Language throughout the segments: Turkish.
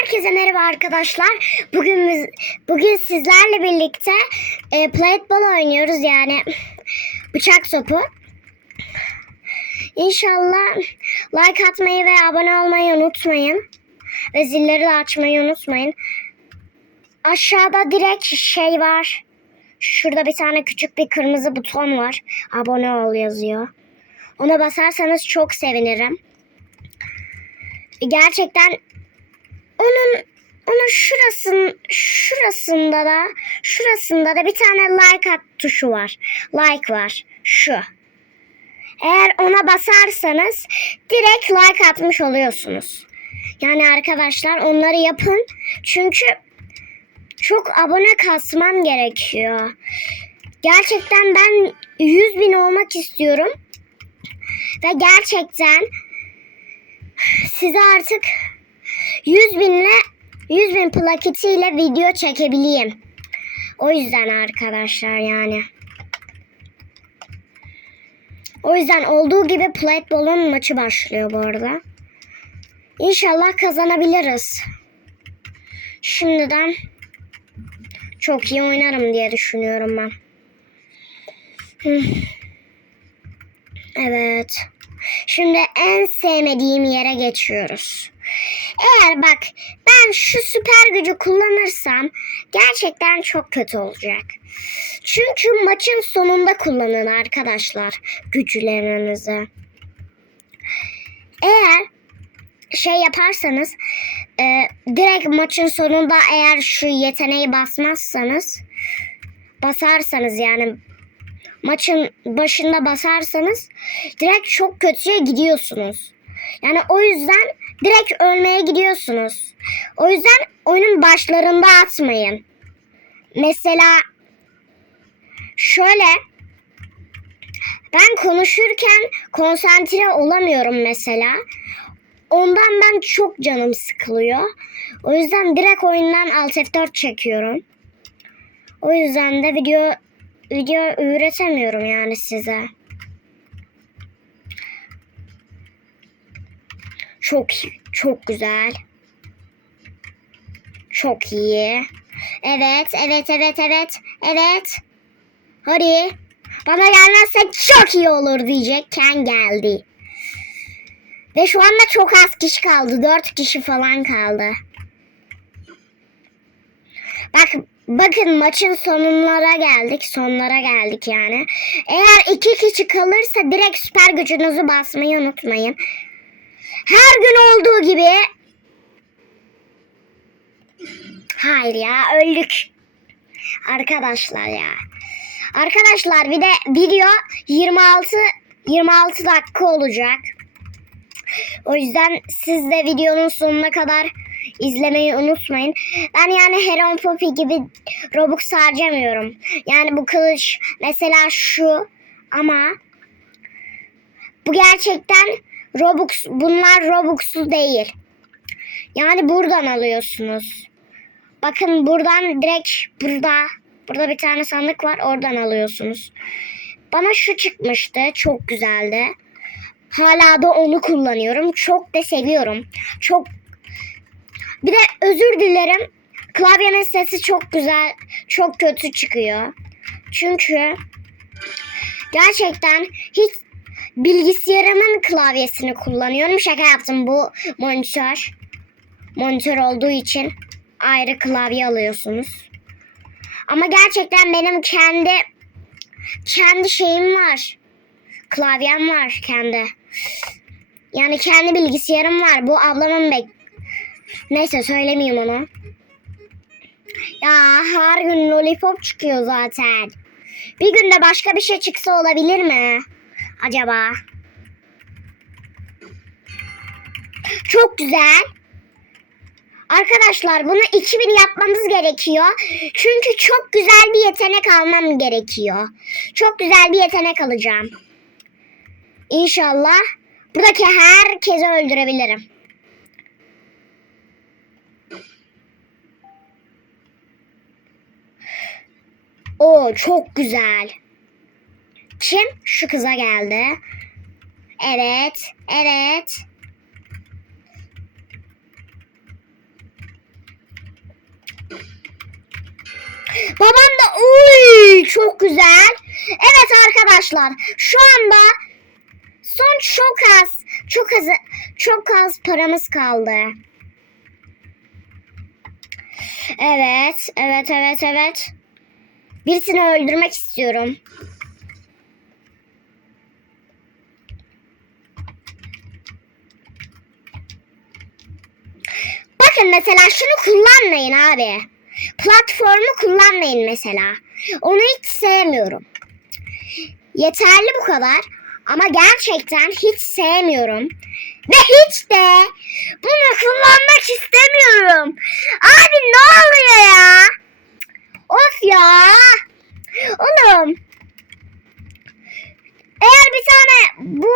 Herkese merhaba arkadaşlar. Bugün biz- bugün sizlerle birlikte e, plateball oynuyoruz yani bıçak sopu. İnşallah like atmayı ve abone olmayı unutmayın. Ve zilleri de açmayı unutmayın. Aşağıda direkt şey var. Şurada bir tane küçük bir kırmızı buton var. Abone ol yazıyor. Ona basarsanız çok sevinirim. Gerçekten onun onun şurasın şurasında da şurasında da bir tane like at tuşu var. Like var. Şu. Eğer ona basarsanız direkt like atmış oluyorsunuz. Yani arkadaşlar onları yapın. Çünkü çok abone kasmam gerekiyor. Gerçekten ben 100 bin olmak istiyorum. Ve gerçekten size artık 100 binle 100 bin plaketiyle video çekebileyim. O yüzden arkadaşlar yani. O yüzden olduğu gibi plateball'un maçı başlıyor bu arada. İnşallah kazanabiliriz. Şimdiden çok iyi oynarım diye düşünüyorum ben. Evet. Şimdi en sevmediğim yere geçiyoruz. Eğer bak ben şu süper gücü kullanırsam gerçekten çok kötü olacak. Çünkü maçın sonunda kullanın arkadaşlar güçlerinizi. Eğer şey yaparsanız e, direkt maçın sonunda eğer şu yeteneği basmazsanız basarsanız yani maçın başında basarsanız direkt çok kötüye gidiyorsunuz. Yani o yüzden direkt ölmeye gidiyorsunuz. O yüzden oyunun başlarında atmayın. Mesela şöyle ben konuşurken konsantre olamıyorum mesela. Ondan ben çok canım sıkılıyor. O yüzden direkt oyundan Alt F4 çekiyorum. O yüzden de video video üretemiyorum yani size. Çok çok güzel. Çok iyi. Evet, evet, evet, evet, evet. Hadi. Bana gelmezse çok iyi olur diyecekken geldi. Ve şu anda çok az kişi kaldı. Dört kişi falan kaldı. Bak bakın maçın sonlara geldik. Sonlara geldik yani. Eğer iki kişi kalırsa direkt süper gücünüzü basmayı unutmayın. Her gün olduğu gibi Hayır ya öldük. Arkadaşlar ya. Arkadaşlar bir de video 26 26 dakika olacak. O yüzden siz de videonun sonuna kadar izlemeyi unutmayın. Ben yani Heron Poppy gibi Robux harcamıyorum. Yani bu kılıç mesela şu ama bu gerçekten Robux bunlar Robux'lu değil. Yani buradan alıyorsunuz. Bakın buradan direkt burada burada bir tane sandık var oradan alıyorsunuz. Bana şu çıkmıştı çok güzeldi. Hala da onu kullanıyorum. Çok da seviyorum. Çok bir de özür dilerim. Klavyenin sesi çok güzel, çok kötü çıkıyor. Çünkü gerçekten hiç bilgisayarımın klavyesini kullanıyorum. Şaka yaptım bu monitör. Monitör olduğu için ayrı klavye alıyorsunuz. Ama gerçekten benim kendi kendi şeyim var. Klavyem var kendi. Yani kendi bilgisayarım var. Bu ablamın bek. Neyse söylemeyeyim onu. Ya her gün lollipop çıkıyor zaten. Bir günde başka bir şey çıksa olabilir mi? Acaba? Çok güzel. Arkadaşlar bunu 2000 yapmamız gerekiyor. Çünkü çok güzel bir yetenek almam gerekiyor. Çok güzel bir yetenek alacağım. İnşallah buradaki herkesi öldürebilirim. O çok güzel. Kim? Şu kıza geldi. Evet. Evet. Babam da uy çok güzel. Evet arkadaşlar şu anda son çok az çok az çok az paramız kaldı. Evet, evet, evet, evet. Birisini öldürmek istiyorum. Bakın mesela şunu kullanmayın abi. Platformu kullanmayın mesela. Onu hiç sevmiyorum. Yeterli bu kadar. Ama gerçekten hiç sevmiyorum. Ve hiç de bunu kullanmak istemiyorum. Abi ne oluyor ya? Of ya. Oğlum. Eğer bir tane bu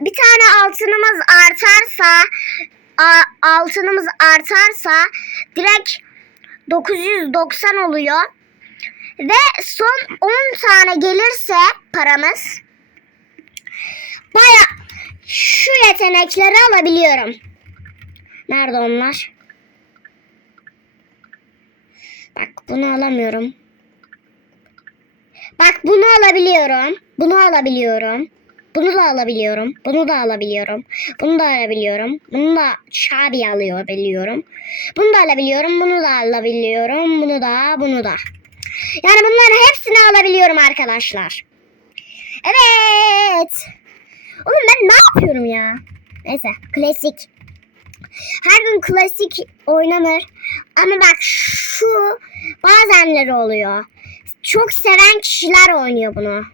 bir tane altınımız artarsa altınımız artarsa direkt 990 oluyor. Ve son 10 tane gelirse paramız baya şu yetenekleri alabiliyorum. Nerede onlar? Bak bunu alamıyorum. Bak bunu alabiliyorum. Bunu alabiliyorum. Bunu da alabiliyorum. Bunu da alabiliyorum. Bunu da alabiliyorum. Bunu da şabi alıyor biliyorum. Bunu da alabiliyorum. Bunu da alabiliyorum. Bunu da, bunu da. Yani bunların hepsini alabiliyorum arkadaşlar. Evet. Oğlum ben ne yapıyorum ya? Neyse klasik. Her gün klasik oynanır. Ama bak şu bazenleri oluyor. Çok seven kişiler oynuyor bunu.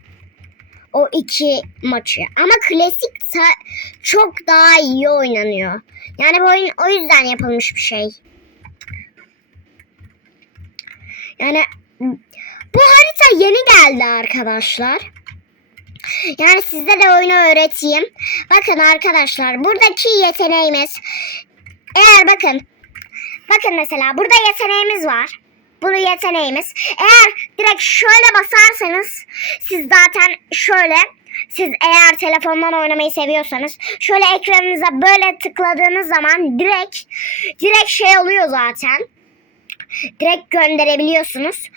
O iki maçı. Ama klasik çok daha iyi oynanıyor. Yani bu oyun o yüzden yapılmış bir şey. Yani bu harita yeni geldi arkadaşlar. Yani size de oyunu öğreteyim. Bakın arkadaşlar buradaki yeteneğimiz eğer bakın bakın mesela burada yeteneğimiz var. Bunu yeteneğimiz. Eğer direkt şöyle basarsanız siz zaten şöyle siz eğer telefondan oynamayı seviyorsanız şöyle ekranınıza böyle tıkladığınız zaman direkt direkt şey oluyor zaten. Direkt gönderebiliyorsunuz.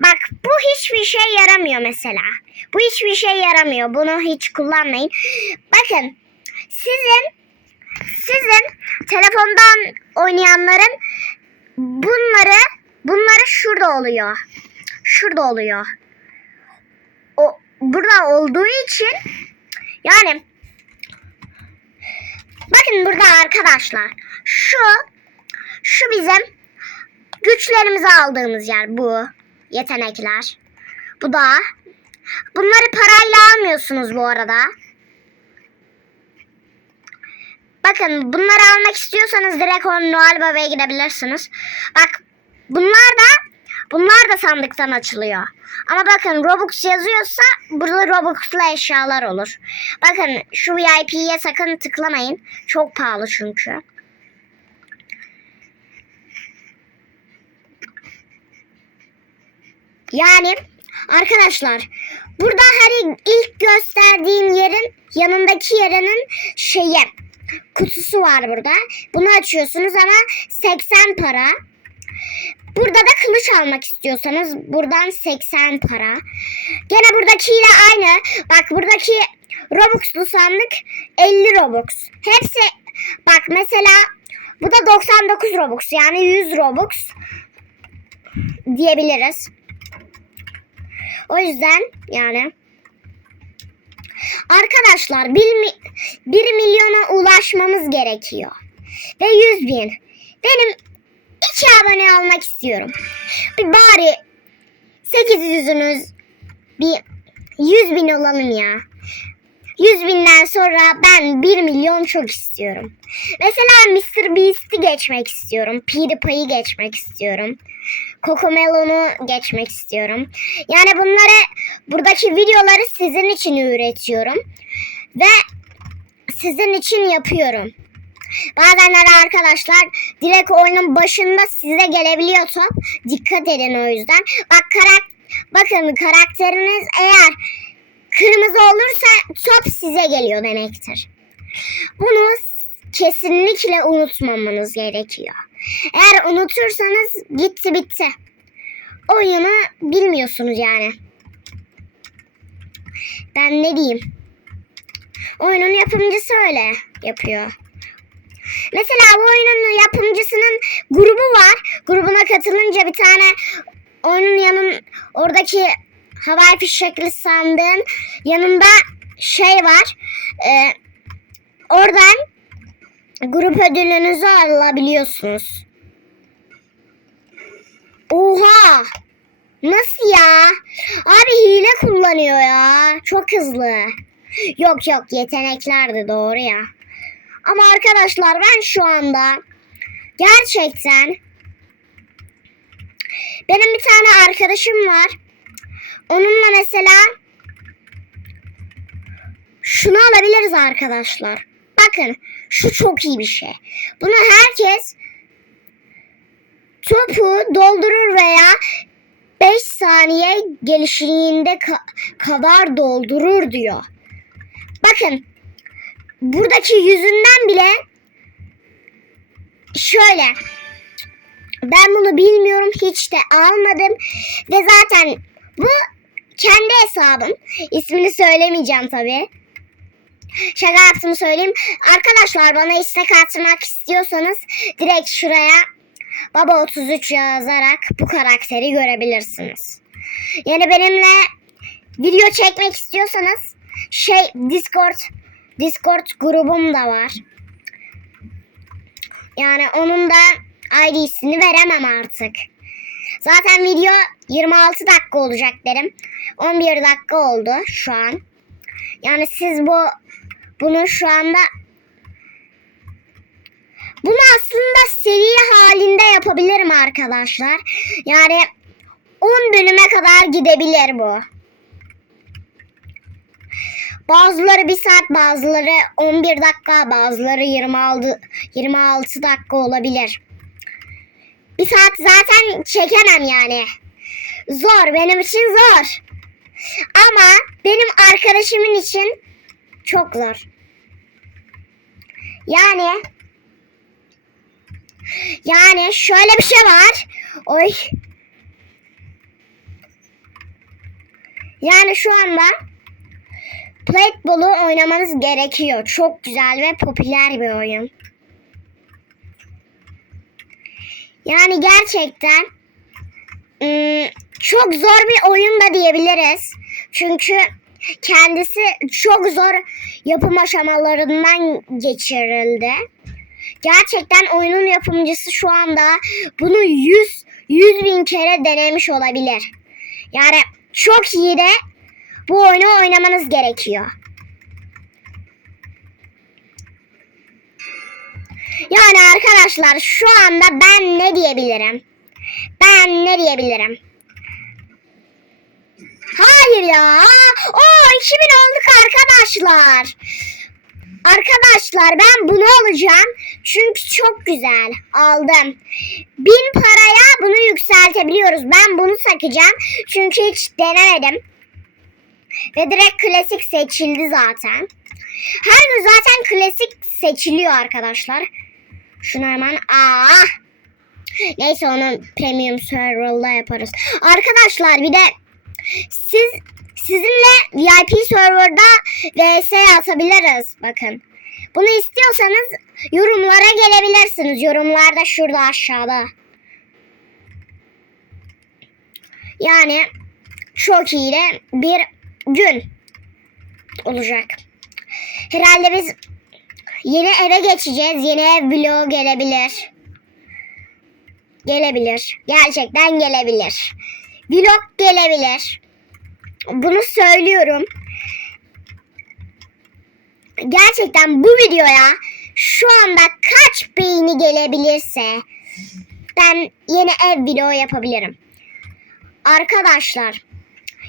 Bak bu hiçbir şey yaramıyor mesela. Bu hiçbir şey yaramıyor. Bunu hiç kullanmayın. Bakın sizin sizin telefondan oynayanların bunları bunları şurada oluyor. Şurada oluyor. O burada olduğu için yani bakın burada arkadaşlar şu şu bizim güçlerimizi aldığımız yer bu yetenekler. Bu da bunları parayla almıyorsunuz bu arada. Bakın bunları almak istiyorsanız direkt o Noel Baba'ya gidebilirsiniz. Bak bunlar da bunlar da sandıktan açılıyor. Ama bakın Robux yazıyorsa burada Robux'lu eşyalar olur. Bakın şu VIP'ye sakın tıklamayın. Çok pahalı çünkü. Yani arkadaşlar burada hani ilk gösterdiğim yerin yanındaki yerenin şeyi kutusu var burada. Bunu açıyorsunuz ama 80 para. Burada da kılıç almak istiyorsanız buradan 80 para. Gene buradakiyle aynı. Bak buradaki Robux'lu sandık 50 Robux. Hepsi bak mesela bu da 99 Robux yani 100 Robux diyebiliriz. O yüzden yani arkadaşlar 1, 1 milyona ulaşmamız gerekiyor. Ve 100 bin. Benim 2 abone olmak istiyorum. Bir bari 800'ünüz bir 100 bin olalım ya. 100 binden sonra ben 1 milyon çok istiyorum. Mesela Mr. Beast'i geçmek istiyorum. PewDiePie'yi geçmek istiyorum. Cocomelon'u geçmek istiyorum. Yani bunları buradaki videoları sizin için üretiyorum. Ve sizin için yapıyorum. Bazenler arkadaşlar direkt oyunun başında size gelebiliyor top. Dikkat edin o yüzden. Bak karak bakın karakteriniz eğer kırmızı olursa top size geliyor demektir. Bunu kesinlikle unutmamanız gerekiyor. Eğer unutursanız gitti bitti. oyunu bilmiyorsunuz yani. Ben ne diyeyim? Oyunun yapımcısı öyle yapıyor. Mesela bu oyunun yapımcısının grubu var. Grubuna katılınca bir tane oyunun yanın oradaki havai fişekli sandığın yanında şey var. Ee, oradan grup ödülünüzü alabiliyorsunuz. Oha! Nasıl ya? Abi hile kullanıyor ya. Çok hızlı. Yok yok yetenekler de doğru ya. Ama arkadaşlar ben şu anda gerçekten benim bir tane arkadaşım var. Onunla mesela şunu alabiliriz arkadaşlar. Bakın şu çok iyi bir şey. Bunu herkes topu doldurur veya 5 saniye gelişliğinde ka- kadar doldurur diyor. Bakın buradaki yüzünden bile şöyle. Ben bunu bilmiyorum hiç de almadım. Ve zaten bu kendi hesabım. İsmini söylemeyeceğim tabi şaka yaptım söyleyeyim. Arkadaşlar bana istek atmak istiyorsanız direkt şuraya baba 33 yazarak bu karakteri görebilirsiniz. Yani benimle video çekmek istiyorsanız şey Discord Discord grubum da var. Yani onun da ID'sini veremem artık. Zaten video 26 dakika olacak derim. 11 dakika oldu şu an. Yani siz bu bunu şu anda bunu aslında seri halinde yapabilirim arkadaşlar. Yani 10 bölüme kadar gidebilir bu. Bazıları bir saat, bazıları 11 dakika, bazıları 26 26 dakika olabilir. Bir saat zaten çekemem yani. Zor, benim için zor. Ama benim arkadaşımın için çok zor. Yani yani şöyle bir şey var. Oy. Yani şu anda Plateball'u oynamanız gerekiyor. Çok güzel ve popüler bir oyun. Yani gerçekten ım, çok zor bir oyun da diyebiliriz. Çünkü kendisi çok zor yapım aşamalarından geçirildi. Gerçekten oyunun yapımcısı şu anda bunu 100 100 bin kere denemiş olabilir. Yani çok iyi de bu oyunu oynamanız gerekiyor. Yani arkadaşlar şu anda ben ne diyebilirim? Ben ne diyebilirim? Hayır ya. O 2000 olduk arkadaşlar. Arkadaşlar ben bunu alacağım. Çünkü çok güzel. Aldım. Bin paraya bunu yükseltebiliyoruz. Ben bunu takacağım. Çünkü hiç denemedim. Ve direkt klasik seçildi zaten. Her gün zaten klasik seçiliyor arkadaşlar. Şunu hemen aa. Neyse onu premium server'la yaparız. Arkadaşlar bir de siz sizinle VIP serverda vs atabiliriz. Bakın. Bunu istiyorsanız yorumlara gelebilirsiniz. Yorumlarda şurada aşağıda. Yani çok iyi de bir gün olacak. Herhalde biz yeni eve geçeceğiz. Yeni ev vlogu gelebilir. Gelebilir. Gerçekten gelebilir. Vlog gelebilir. Bunu söylüyorum. Gerçekten bu videoya şu anda kaç beğeni gelebilirse ben yeni ev video yapabilirim. Arkadaşlar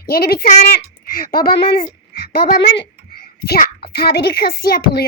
yeni bir tane babamın babamın fa- fabrikası yapılıyor.